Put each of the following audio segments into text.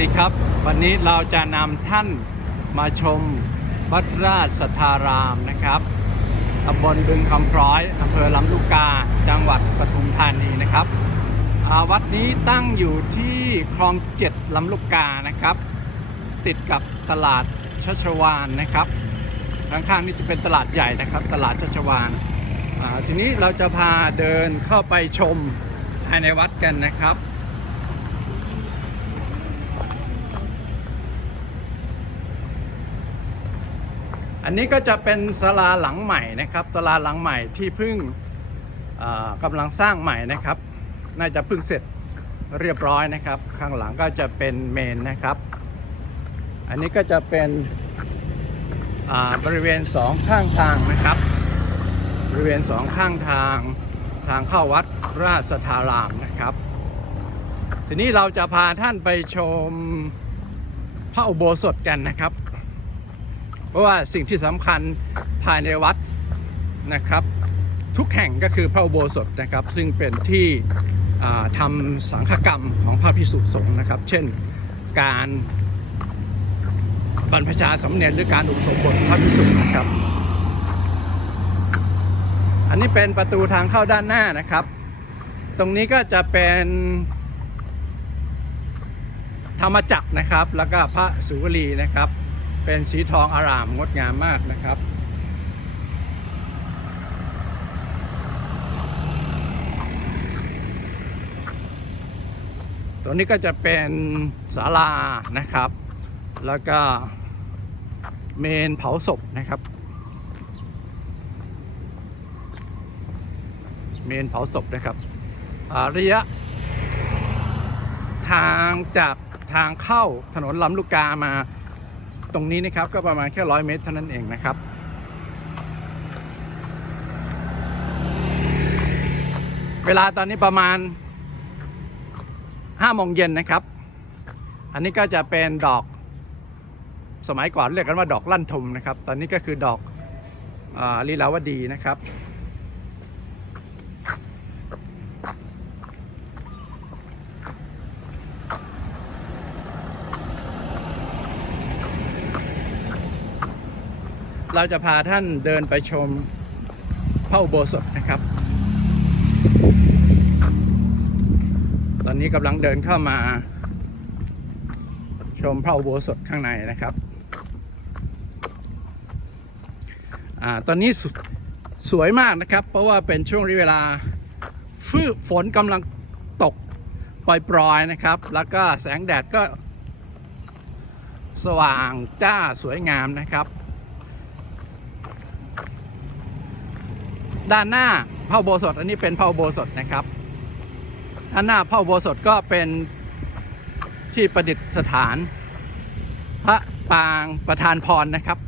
ดีครับ วันนี้เราจะนำท่านมาชมวัดราชสทธารามนะครับตำบลบึงคำพร้อยอำเภอลำลูกกา จังหวัดปทุมธานีนะครับอาวัดนี้ตั้งอยู่ที่คลองเจ็ดลำลูกกานะครับ ติดกับตลาดชัชวานนะครับข้างๆนี่จะเป็นตลาดใหญ่นะครับ ตลาดชัชวานทีนี้เราจะพาเดินเข้าไปชมภายในวัดกันนะครับ อันนี้ก็จะเป็นศาลาหลังใหม่นะครับศาลาหลังใหม่ที่เพิ่งอ่ากำลังสร้างใหม่นะครับ น่าจะเพิ่งเสร็จเรียบร้อยนะครับ ข้างหลังก็จะเป็นเมนนะครับ อันนี้ก็จะเป็นบริเวณสองข้างทางนะครับ บริเวณสองข้างทางทางเข้าวัดราชสัทธารามนะครับ ทีนี้เราจะพาท่านไปชมพระอุโบสถกันนะครับ เพราะว่าสิ่งที่สำคัญภายในวัดนะครับ ทุกแห่งก็คือพระอุโบสถนะครับ ซึ่งเป็นที่อ่าทำสังฆกรรมของพระพิสุสงฆ์นะครับ เช่นการบรรพชาสำเนียงหรือการอุปสมบทพระพิสุนะครับ อันนี้เป็นประตูทางเข้าด้านหน้านะครับ ตรงนี้ก็จะเป็นธรรมจักรนะครับ แล้วก็พระสุวลีนะครับ เป็นสีทองอารามงดงามมากนะครับ ตัวนี้ก็จะเป็นศาลานะครับ แล้วก็เมนเผาศพนะครับ เมนเผาศพนะครับอระยะทางจากทางเข้าถนนลำลูกกามา ตรงนี้นะครับก็ประมาณแค่ร้อยเมตรเท่านั้นเองนะครับเวลาตอนนี้ประมาณ5โมงเย็นนะครับ อันนี้ก็จะเป็นดอกสมัยก่อนเรียกกันว่าดอกลั่นทุมนะครับ ตอนนี้ก็คือดอกอลีลาวดีนะครับ เราจะพาท่านเดินไปชมพระอุโบสถนะครับ ตอนนี้กำลังเดินเข้ามา ชมพระอุโบสถข้างในนะครับอตอนนี้สสวยมากนะครับ เพราะว่าเป็นช่วงเวลาฟื้ฝนกำลังตกปล่อยๆนะครับ แล้วก็แสงแดดก็สว่างจ้าสวยงามนะครับ ด้านหน้าพระอุโบสถอันนี้เป็นพระอุโบสถนะครับด้านหน้าพระอุโบสถก็เป็นที่ประดิษฐาน พระปางประธานพรนะครับ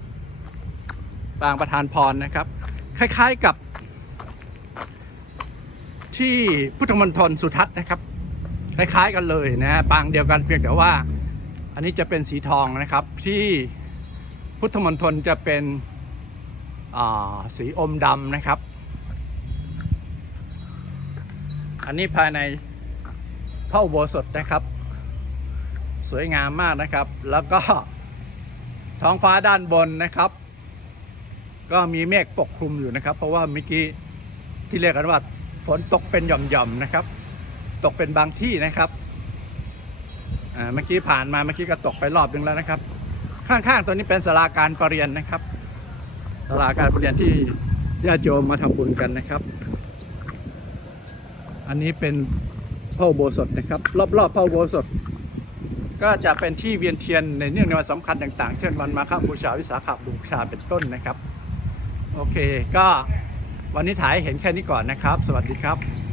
ปางประธานพรนะครับ คล้ายๆกับที่พุทธมณฑลสุทัศน์นะครับ คล้ายๆกันเลยนะปางเดียวกันเพียงแต่ว่า อันนี้จะเป็นสีทองนะครับที่พุทธมณฑลจะเป็นสีอมดำนะครับ อันนี้ภายในพระอุโบสถนะครับ สวยงามมากนะครับ แล้วก็ท้องฟ้าด้านบนนะครับ ก็มีเมฆปกคลุมอยู่นะครับ เพราะว่าเมื่อกี้ที่เรียกกันว่าฝนตกเป็นหย่อมๆนะครับ ตกเป็นบางที่นะครับเมื่อกี้ผ่านมาเมื่อกี้ก็ตกไปรอบนึงแล้วนะครับ ข้างๆตัวนี้เป็นศาลาการประเรียนนะครับศาลาการประเรียนที่ญาติโยมมาทำบุญกันนะครับ อันนี้เป็นพระอุโบสถนะครับ รอบๆพระอุโบสถ ก็จะเป็นที่เวียนเทียนในเนื่องในวันสำคัญต่างๆ เช่นวันมาฆบูชาวิสาขบูชาเป็นต้นนะครับ โอเคก็วันนี้ถ่ายเห็นแค่นี้ก่อนนะครับ สวัสดีครับ